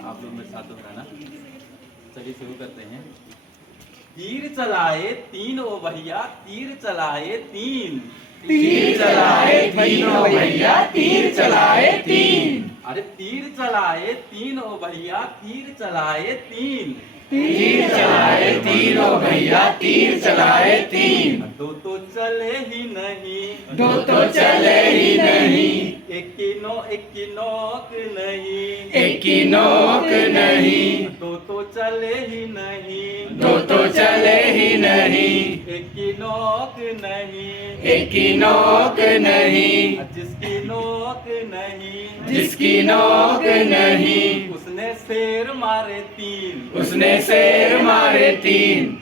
आप लोग मेरे साथ दोहराना। चलिए शुरू करते हैं। तीर चलाए तीन ओ भैया, तीर चलाए तीन। तीर चलाए तीन ओ भैया, तीर चलाए तीन। अरे तीर चलाए तीन ओ भैया, तीर चलाए तीन। तीर चलाए तीन ओ भैया, तीर चलाए तीन। दो तो चले ही नहीं, दो तो चले ही नहीं, एक की नोक नहीं, एक की नोक नहीं। दो तो चले ही नहीं, दो तो चले ही नहीं, एक की नोक नहीं, एक की नोक नहीं। जिसकी नोक नहीं, जिसकी नोक नहीं, उसने शेर मारे तीन। उसने शेर मारे तीन।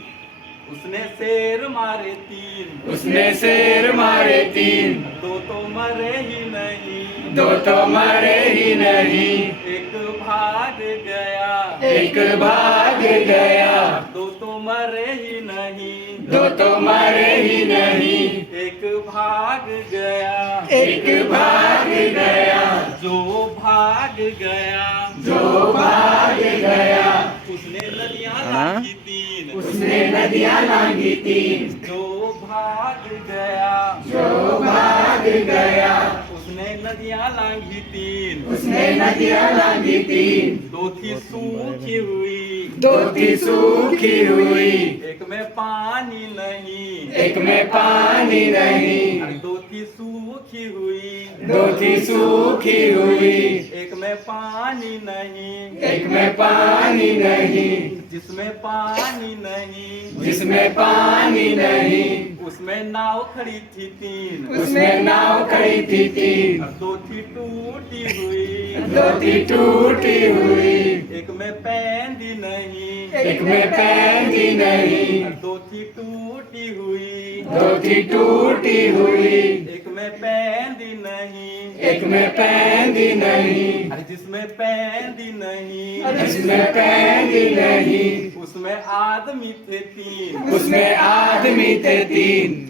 उसने शेर मारे तीन। उसने शेर मारे तीन। दो तो मरे ही नहीं, दो तो मरे ही नहीं, एक भाग गया। एक भाग गया। दो तो मरे ही नहीं, दो तो मरे ही नहीं, एक भाग गया। एक भाग गया। जो भाग गया, जो भाग गया, उसने नदियां लांघी तीन। उसने नदियां लांघी तीन। जो भाग गया, जो भाग गया, उसने नदियां लांघी तीन। उसने नदियां लांघी तीन। दो थी सूखी हुई, दो थी सूखी हुई, एक में पानी नहीं। एक में पानी नहीं। अरे दो थी सूखी हुई, दो थी सूखी हुई, एक में पानी नहीं। एक में पानी नहीं। जिसमें पानी नहीं, जिसमें पानी नहीं, उसमें नाव खड़ी थी तीन। उसमें नाव खड़ी थी तीन। दो थी टूटी हुई, दो थी टूटी हुई, एक में पैंदी नहीं। एक में पैंदी नहीं। दो थी टूटी हुई, दो थी टूटी हुई, एक में पैंदी नहीं। एक में पैंदी नहीं। अरे जिसमें पैंदी नहीं, जिसमें पैंदी नहीं, उसमें आदमी थे तीन। उसमें आदमी थे तीन।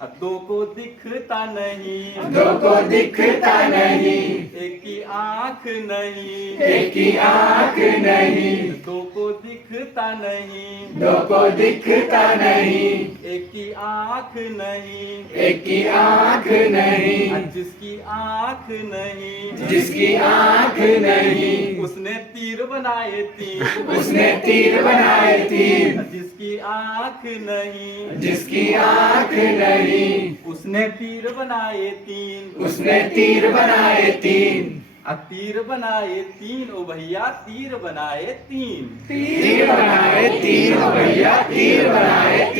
अब दो को दिखता नहीं, दो को दिखता नहीं, एक की आंख नहीं। एक की आंख नहीं। दो को दिखता नहीं, दो को दिखता नहीं, एक की आंख नहीं। एक की आंख नहीं। जिसकी आंख नहीं, जिसकी आंख नहीं, उसने तीर बनाए तीन। उसने तीर बनाए तीन। जिसकी आंख नहीं, जिसकी आंख नहीं, उसने तीर बनाए तीन। उसने तीर बनाए तीन। तीर बनाए तीन ओ भैया, तीर बनाए तीन। तीर बनाए तीन ओ भैया, तीर बनाए